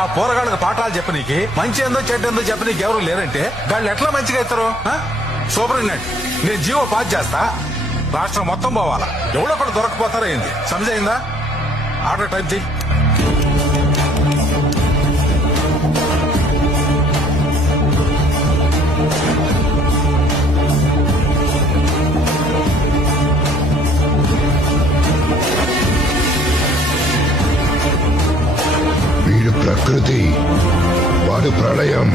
ఆ పోరగాళ్ళకి పాఠాలు చెప్పనీకి మంచి ఏందో చెడ్డ ఏందో చెప్పనీకి ఎవరు లేరంటే వాళ్ళు ఎట్లా మంచిగా ఇస్తారు? సూపరింటెండెంట్ నేను జీవో పాస్ చేస్తా, రాష్ట్రం మొత్తం పోవాలా, ఎవడో ఒకటి దొరకపోతారో ఏంది? సమజైందా? ఆర్డర్ టైప్ చేయి. వీడు ప్రకృతి, వాడు ప్రళయం.